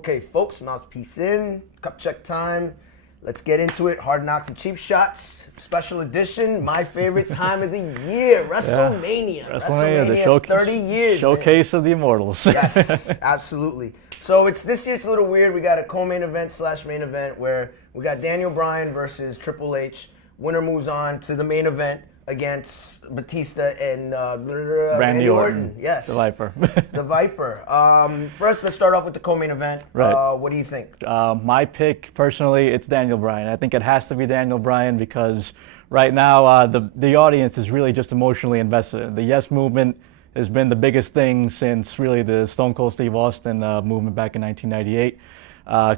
Okay, folks, mouthpiece in, cup check time. Let's get into it. Hard Knocks and Cheap Shots, special edition, my favorite time of the year, WrestleMania. Yeah. WrestleMania, the 30 years, showcase of the immortals. Yes, absolutely. So this year it's a little weird. We got a co-main event / main event where we got Daniel Bryan versus Triple H. Winner moves on to the main event against Batista and Randy Orton. Yes. The Viper. The Viper. First, let's start off with the co-main event. Right. What do you think? My pick, personally, it's Daniel Bryan. I think it has to be Daniel Bryan because right now the audience is really just emotionally invested. The Yes Movement has been the biggest thing since really the Stone Cold Steve Austin movement back in 1998.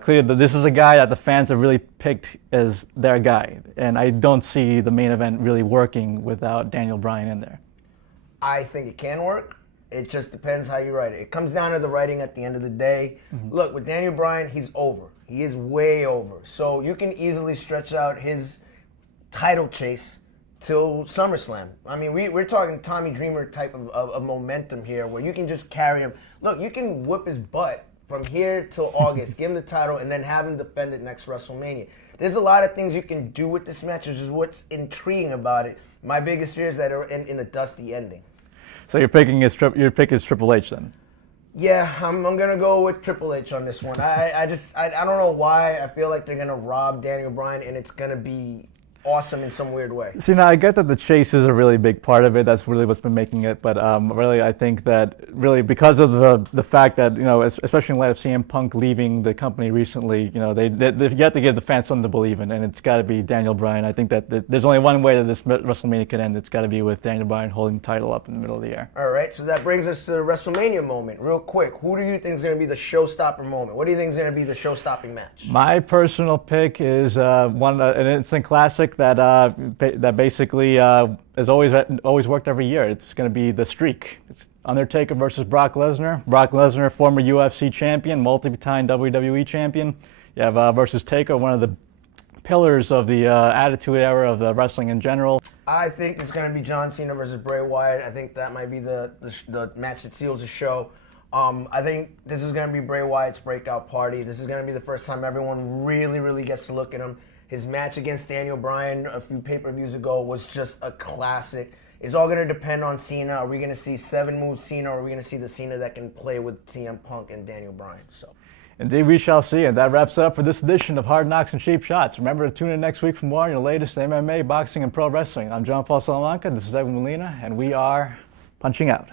Clearly, this is a guy that the fans have really picked as their guy, and I don't see the main event really working without Daniel Bryan in there. I think it can work. It just depends how you write it. It comes down to the writing at the end of the day. Mm-hmm. Look, with Daniel Bryan, he's over. He is way over. So you can easily stretch out his title chase till SummerSlam. I mean, we're talking Tommy Dreamer type of momentum here where you can just carry him. Look, you can whip his butt from here till August, give him the title, and then have him defend it next WrestleMania. There's a lot of things you can do with this match, which is what's intriguing about it. My biggest fear is that it'll end in a dusty ending. So your pick is Triple H then? Yeah, I'm gonna go with Triple H on this one. I don't know why. I feel like they're gonna rob Daniel Bryan, and it's gonna be awesome in some weird way. See, now I get that the chase is a really big part of it. That's really what's been making it. But really, I think that really because of the fact that, you know, especially in light of CM Punk leaving the company recently, you know, they got to give the fans something to believe in, and it's got to be Daniel Bryan. I think that there's only one way that this WrestleMania can end. It's got to be with Daniel Bryan holding the title up in the middle of the air. All right, so that brings us to the WrestleMania moment. Real quick, who do you think is going to be the showstopper moment? What do you think is going to be the show-stopping match? My personal pick is an instant classic that basically has always worked every year. It's going to be the Streak. It's Undertaker versus Brock Lesnar. Brock Lesnar, former UFC champion, multi-time WWE champion. You have versus Taker, one of the pillars of the Attitude Era of the wrestling in general. I think it's going to be John Cena versus Bray Wyatt. I think that might be the match that seals the show. I think this is going to be Bray Wyatt's breakout party. This is going to be the first time everyone really gets to look at him. His match against Daniel Bryan a few pay-per-views ago was just a classic. It's all going to depend on Cena. Are we going to see 7-move Cena, or are we going to see the Cena that can play with CM Punk and Daniel Bryan? So, indeed, we shall see. And that wraps it up for this edition of Hard Knocks and Cheap Shots. Remember to tune in next week for more on your latest MMA, boxing, and pro wrestling. I'm John Paul Salamanca. This is Edwin Molina, and we are punching out.